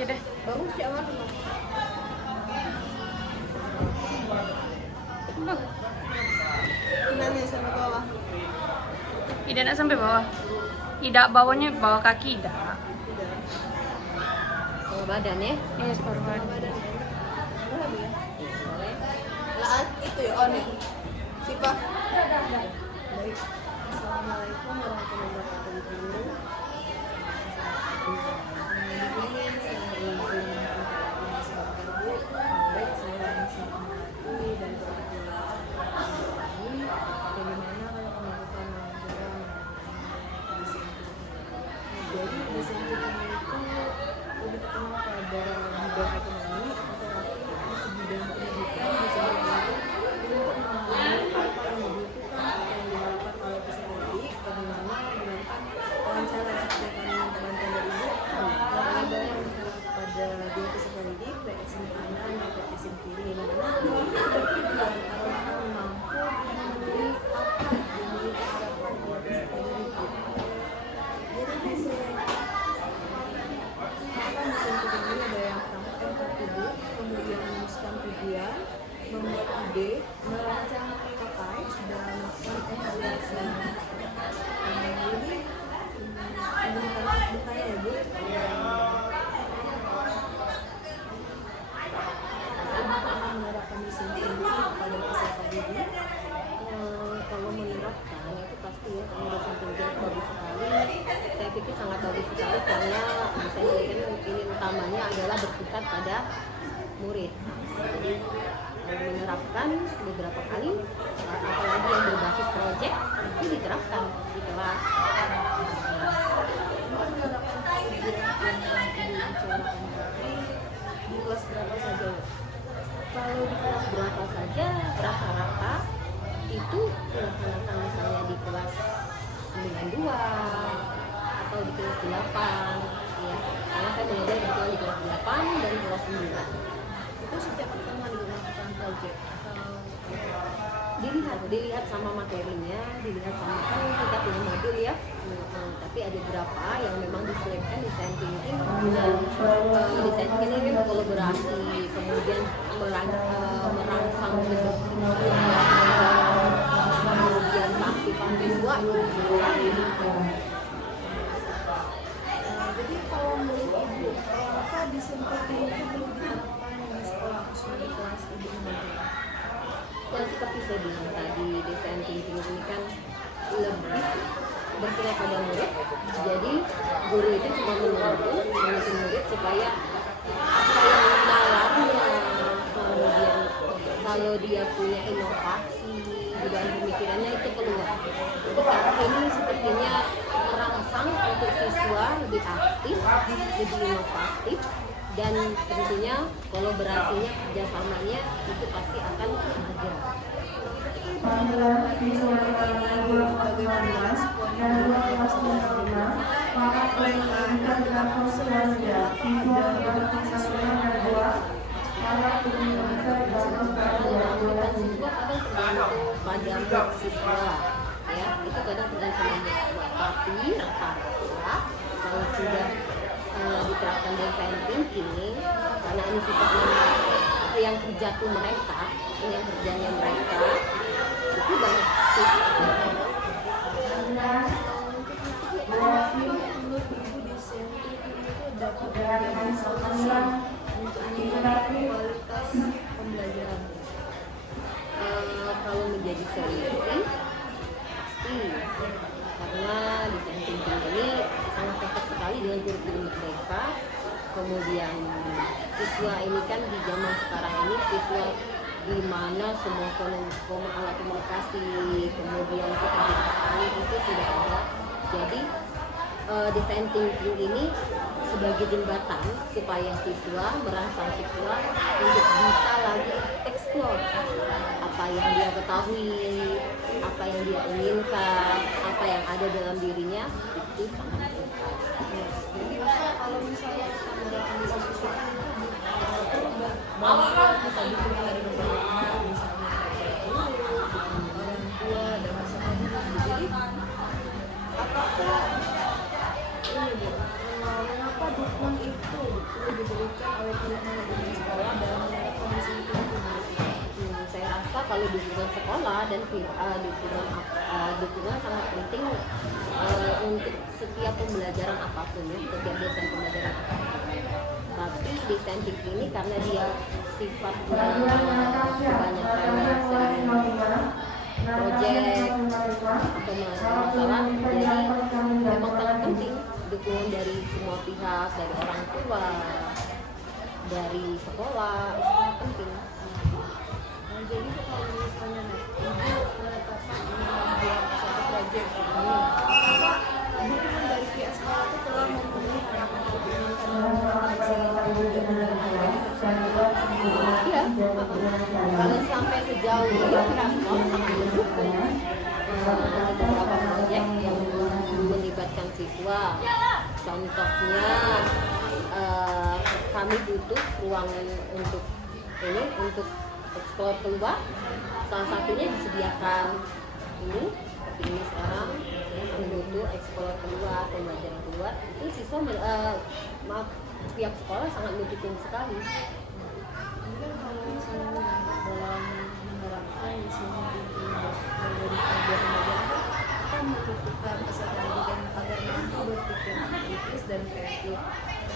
Oke deh. Bagus ya warna. Nanya sampai bawah. Tidak nak sampai bawah. Tidak bawahnya bawah kaki tidak. Bawah badan ya? Ini separuh Bawah badan. badan ya? Boleh ya? Boleh. Lah itu ya on ya? Sipah. Baik. Assalamualaikum warahmatullahi wabarakatuh. Baik, saya Anissa Amati dan kebetulan ini bagaimana kalau melakukan wawancara desain. Jadi desain itu lebih terkenal pada bidang ekonomi atau bidang pendidikan. Desain itu untuk memahami apa yang dibutuhkan atau yang diharapkan oleh psikologi, bagaimana melakukan wawancara seperti yang kami teman-teman dari ibu yang pada dia psikologi, baik kanan maupun isim kiri, dimana bertujuan agar mampu memenuhi apa yang dimiliki harapan oleh psikologi. Jadi desain ini ada yang pertama empati tubuh, kemudian menuliskan tujuan, membuat ide, merancang prototipe, dan melakukan evaluasi. Ini bukannya ya Bu, menerapkan desain ini pada peserta didik. Kalau menerapkan itu pasti ya, kalau desain tinggi itu bagus sekali. Saya pikir sangat bagus sekali karena desain tinggi ini utamanya adalah berpusat pada murid. Jadi menerapkan beberapa kali, apalagi yang berbasis proyek itu diterapkan di kelas. Menerapkan kegiatan yang dibicarakan di kelas berapa saja? Kalau di kelas berapa saja, rata-rata itu melaksanakan misalnya di kelas 92 atau di kelas 8 ya. Karena saya mengajar kebetulan di kelas 8 dan kelas 9. Itu setiap pertemuan dilakukan proyek dilihat sama materinya, dilihat sama kan kita punya modul ya. Tapi ada beberapa yang memang diselipkan desain thinking dan desain thinking ini kolaborasi, kemudian merangsang bentuk kemudian keaktifan visual. Jadi kalau menurut Ibu, apa desain thinking itu perlu diterapkan di sekolah khususnya di kelas Ibu mengajar? Dan seperti saya bilang tadi, desain thinking ini kan lebih berpihak pada murid. Jadi guru itu cuma membantu murid supaya apa yang nalarnya, kemudian kalau dia punya inovasi di dalam pemikirannya itu keluar. Karena ini sepertinya merangsang untuk siswa lebih aktif, lebih inovatif, dan tentunya kolaborasinya, kerjasamanya itu pasti akan ada. Bagaimana responnya maka pelengkapan dan konsultasi pada siswa ya, itu kadang tergantung siswa, tapi rata-rata kalau sudah diterapkan desain thinking, karena ini sifatnya yang kerja tuh mereka, yang kerjanya mereka itu banyak menurut Ibu desain thinking itu dapat menjadi solusi untuk meningkatkan kualitas pembelajaran. Kalau menjadi solusi pasti, karena desain thinking ini sangat cocok sekali dengan kurikulum mereka. Kemudian siswa ini kan di zaman sekarang ini siswa di mana semua alat komunikasi, kemudian pekerjaan itu sudah ada. Jadi desain thinking ini sebagai jembatan supaya siswa merangsang siswa untuk bisa lagi explore apa yang dia ketahui, apa yang dia inginkan, apa yang ada dalam dirinya, itu sangat penting. Jadi kalau misalnya kita menerapkan sesuatu itu banyak bisa dipilih dari beberapa misalnya orang tua dan masyarakat. Jadi apakah ini Bu, mengapa dukungan itu lebih manajemen sekolah dalam menangani kondisi lingkungan? Saya rasa kalau dukungan sekolah dan dukungan sangat penting untuk setiap pembelajaran apapun ya, setiap desain pembelajaran apapun. Tapi desain thinking ini karena dia sifatnya kebanyakan sering project atau masalah, jadi memang sangat penting dukungan dari semua pihak, dari orang tua, dari sekolah, itu sangat penting. Nah, jadi kalau misalnya ibu menetapkan membuat satu proyek ini, dukungan dari pihak sekolah itu telah memenuhi harapan yang diinginkan Iya, kalau sampai sejauh ini pihak sekolah sangat mendukung untuk beberapa proyek yang melibatkan siswa. Contohnya kami butuh ruangan untuk eksplor keluar. Salah satunya disediakan ini seperti ini sekarang, kami butuh eksplor keluar, pembelajaran keluar. Itu siswa pihak sekolah sangat mendukung sekali. Mungkin kalau misalnya dalam menerapkan misalnya dari pelajaran kan membutuhkan peserta didik agar mampu berpikir kritis dan kreatif.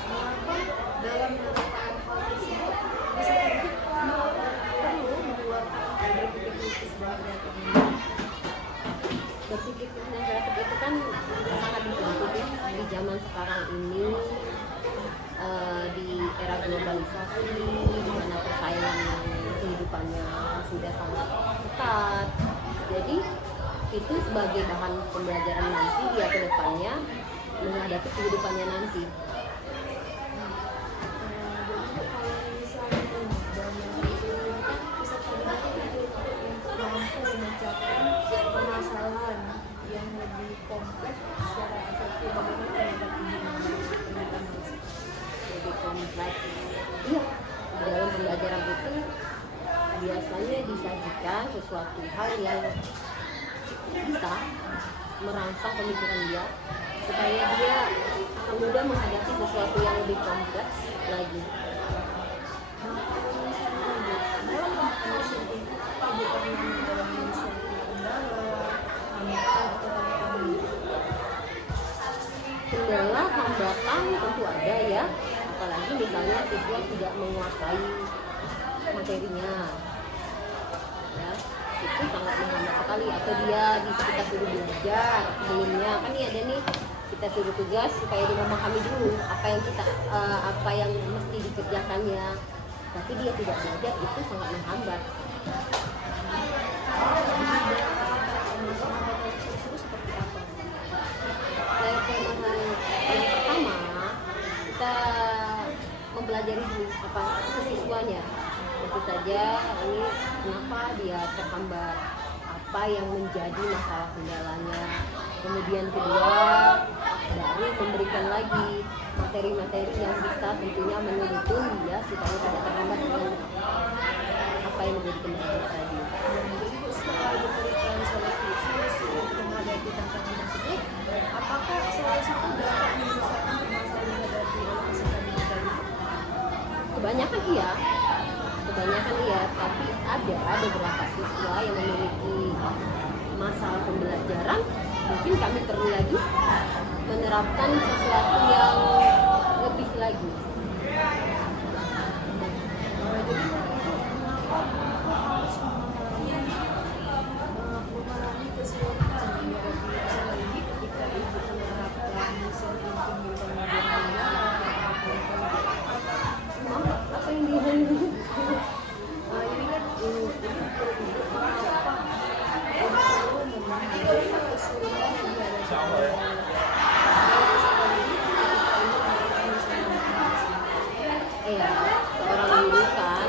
Mengapa dalam menerapkan hal tersebut peserta didik perlu mengeluarkan berpikir kritis dan kreatif ini? Berpikir kritis dan kreatif itu kan sangat dibutuhkan ya di zaman sekarang ini, di era globalisasi di mana persaingan kehidupannya sudah sangat ketat. Jadi itu sebagai bahan pembelajaran nanti dia ke depannya menghadapi kehidupannya nanti. Jadi kalau misalnya dalam peserta didik untuk mampu memecahkan permasalahan yang lebih kompleks secara efektif, bagaimana pendapat ibu mengenai Lebih kompleks. Iya, di dalam pembelajaran itu biasanya disajikan sesuatu hal yang bisa merangsang pemikiran dia supaya dia akan mudah menghadapi sesuatu yang lebih kompleks lagi. Kendala hambatan tentu ada ya, apalagi misalnya siswa tidak menguasai materinya ya, itu sangat menghambat sekali. Atau dia kita suruh belajar sebelumnya, kan nih ada nih kita suruh tugas supaya dia memahami dulu apa yang mesti dikerjakannya, tapi dia tidak belajar, itu sangat menghambat. Kelemahan yang pertama, kita mempelajari dulu siswanya. Tentu saja ini kenapa dia terhambat, apa yang menjadi masalah kendalanya. Kemudian kedua, baru memberikan lagi materi-materi yang bisa tentunya menuntun dia supaya tidak terhambat dengan apa yang menjadi kendala tadi. Jadi setelah diberikan solusi untuk menghadapi tantangan tersebut, apakah solusi itu dapat menyelesaikan permasalahan yang dihadapi oleh peserta didik tadi? Kebanyakan iya, tapi ada beberapa siswa yang memiliki masalah pembelajaran. Mungkin kami perlu lagi menerapkan sesuatu yang lebih lagi. Jadi mengapa harus memahami kesulitan yang dihadapi peserta didik ketika ibu menerapkan desain thinking di pembelajaran? Apa yang dihadapi? Ini kan kenapa perlu memahami kesulitan yang dihadapi seorang guru kan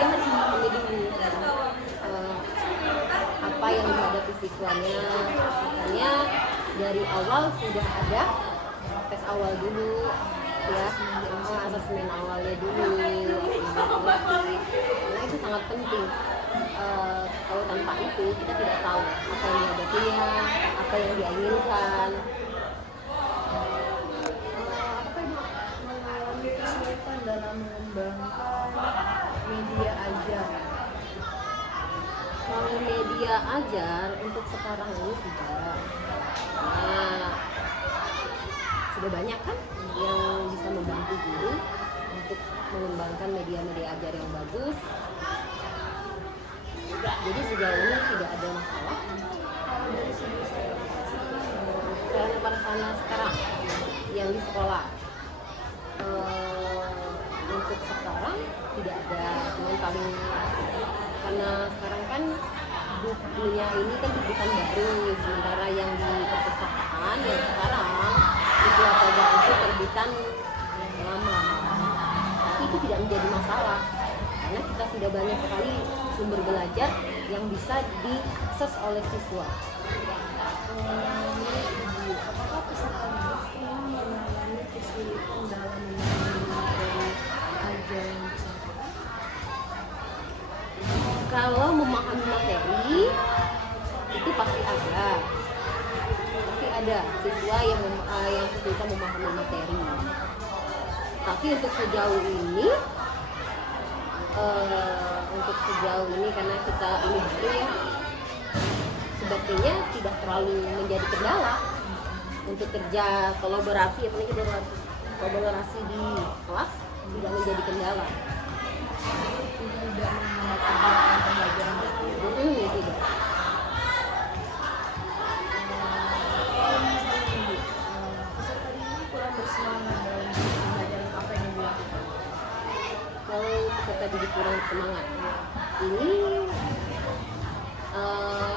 dia harus memahami dulu apa yang dihadapi siswanya. Makanya dari awal sudah ada tes awal dulu ya, asesmen awalnya dulu. Nah itu sangat penting. Kalau tanpa itu kita tidak tahu apa yang dihadapinya, apa yang dia inginkan. apakah mengalami kesulitan dalam mengembangkan dia ajar untuk sekarang ini tidak. Nah, sudah banyak kan yang bisa membantu guru untuk mengembangkan media-media ajar yang bagus. Jadi sejauh ini tidak ada masalah. Kalau dari segi saya Sarana prasarana sekarang yang di sekolah untuk sekarang tidak ada, cuman paling karena sekarang kan bukunya ini kan bukan baru, sementara yang di perpustakaan yang sekarang itu terbitan lama, tapi itu tidak menjadi masalah karena kita sudah banyak sekali sumber belajar yang bisa diakses oleh siswa. apakah peserta didik pernah mengalami kesulitan dalam memahami materi ajar yang disampaikan? Kalau memahami materi itu pasti ada siswa yang kesulitan memahami materi. Tapi untuk sejauh ini karena kita ini baru ya, sepertinya tidak terlalu menjadi kendala untuk kerja kolaborasi, apalagi kolaborasi di kelas tidak menjadi kendala. Tidak menghambat kegiatan pembelajaran Tidak. kalau misalnya ibu peserta didik kurang bersemangat dalam pembelajaran apa yang dilakukan? Kalau peserta didik kurang semangat, ini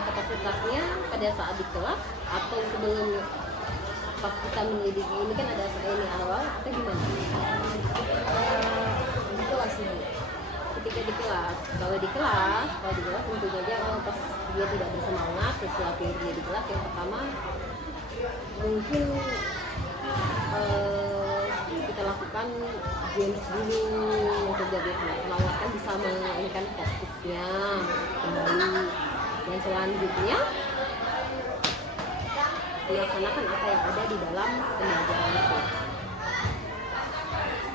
kapasitasnya pada saat di kelas atau sebelum pas kita menyelidiki ini kan ada ini awal atau gimana? Di kelas ini Ketika di kelas, kalau di kelas tentu saja kalau pas dia tidak bersemangat sesuatu yang dia di kelas, yang pertama mungkin kita lakukan games dulu untuk dia semangat, kan bisa mengalihkan fokusnya kembali, dan selanjutnya dilaksanakan apa yang ada di dalam pembelajaran itu.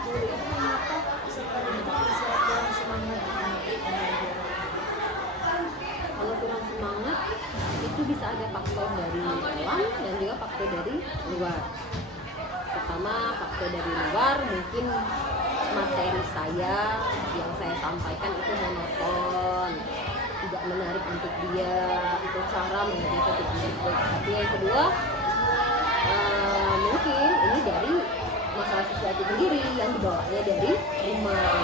mengapa peserta didik bisa kurang semangat mengikuti pembelajaran? Kalau kurang semangat itu bisa ada faktor dari dalam dan juga faktor dari luar. Pertama, faktor dari luar mungkin materi yang saya sampaikan itu monoton, tidak menarik untuk dia, itu cara mengajarkan tidak menarik. Tapi yang kedua, mungkin ini dari masalah siswa itu sendiri yang dibawanya dari rumah.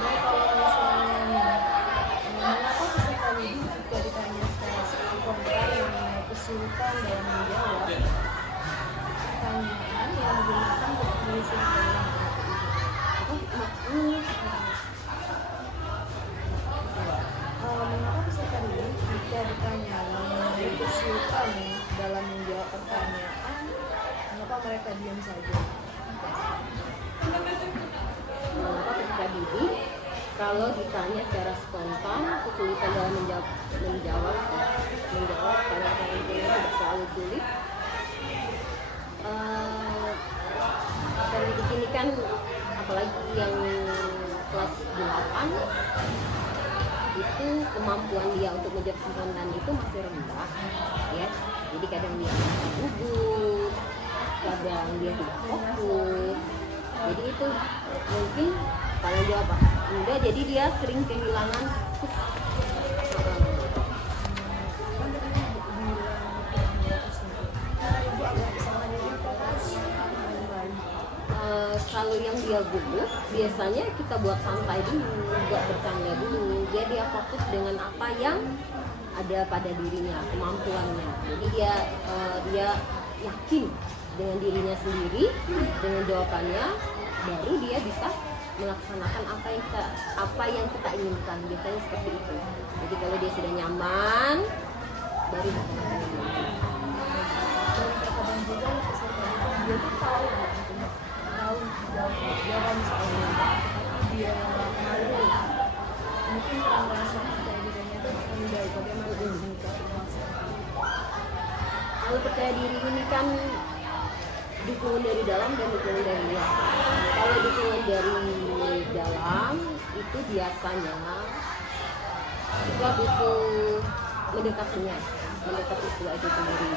Jadi kalau misalnya mengapa peserta didik jika ditanya secara spontan mengenai kesulitan dalam menjawab pertanyaan yang digunakan untuk mengisi pertanyaan mengapa peserta didik jika ditanya mengenai kesulitan dalam menjawab pertanyaan, mengapa mereka diam saja? Mengapa ketika didik kalau ditanya secara spontan kesulitan dalam menjawab karena tidak selalu sulit. Dan didik ini kan apalagi yang kelas 8 itu kemampuan dia untuk menjawab spontan itu masih rendah ya, jadi kadang dia gugup, kadang dia tidak fokus, jadi itu mungkin kalau jawab enggak, jadi dia sering kehilangan kalau yang dia gugup biasanya kita buat santai dulu, buat bercanda dulu, dia fokus dengan apa yang ada pada dirinya, kemampuannya, jadi dia yakin dengan dirinya sendiri, dengan jawabannya, baru dia bisa melaksanakan apa yang kita inginkan, biasanya seperti itu. Jadi kalau dia sudah nyaman, baru bisa melaksanakan. Dan terkadang juga peserta didik dia tuh tahu jawaban soalnya, tapi dia malu, mungkin kurang merasa percaya dirinya tuh rendah. Bagaimana dia menyikapi masalah? Kalau percaya diri ini kan dukungan dari dalam dan dukungan dari luar. Kalau dukungan dari dalam itu biasanya siswa butuh mendekati siswa itu sendiri,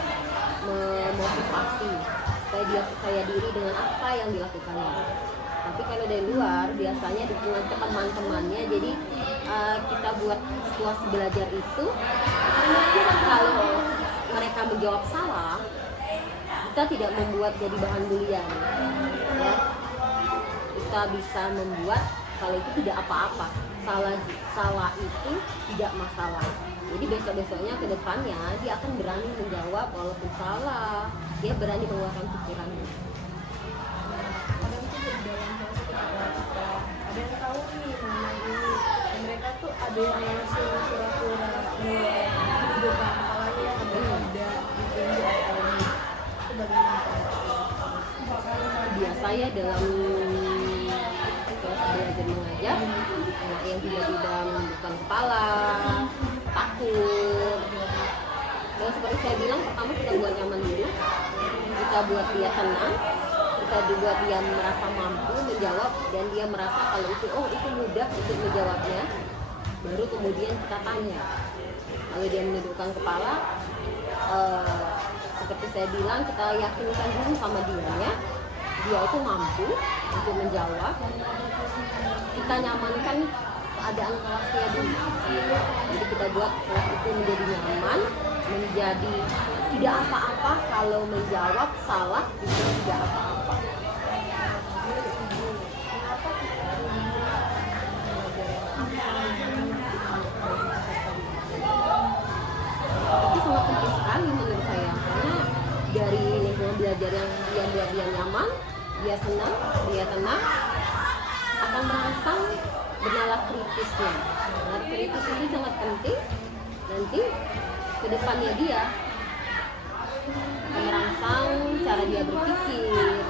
memotivasi supaya dia percaya diri dengan apa yang dilakukannya. Tapi kalau dari luar biasanya dukungan ke teman-temannya, jadi kita buat situasi belajar itu kalau mereka menjawab salah, kita tidak membuat jadi bahan bulian, ya. Kita bisa membuat kalau itu tidak apa-apa, salah itu tidak masalah. Jadi besok-besoknya ke depannya dia akan berani menjawab walaupun salah, dia berani mengeluarkan pikirannya. Kadang tuh di dalam kelas ketika kita ada yang tahu nih mengenai ini, dan mereka tuh ada yang langsung pura-pura di depan kepalanya, ada yang tidak ditunjuk atau itu bagaimana? Biasa ya dalam kelas belajar mengajar, anak yang tiba-tiba menundukkan kepala, takut. Kalau seperti saya bilang, pertama kita buat nyaman dulu, kita buat dia tenang, kita buat dia merasa mampu menjawab, dan dia merasa kalau itu mudah untuk menjawabnya. Baru kemudian kita tanya. Kalau dia menundukkan kepala, seperti saya bilang, kita yakinkan dulu sama dia itu mampu untuk menjawab. Kita nyamankan keadaan kelasnya dulu. Jadi kita buat kelas itu menjadi nyaman, menjadi tidak apa-apa kalau menjawab salah, itu tidak apa-apa. Itu sangat penting sekali menurut saya, karena dari lingkungan belajar yang buat dia nyaman, dia senang, dia tenang, akan merangsang bernalar kritisnya. Nalar kritis ini sangat penting nanti ke depannya dia merangsang cara dia berpikir.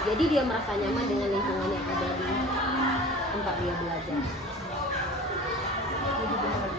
Jadi dia merasa nyaman dengan lingkungan yang ada di tempat dia belajar. Jadi benar,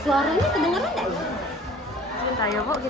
Suaranya kedengaran enggak ya? Tayo kok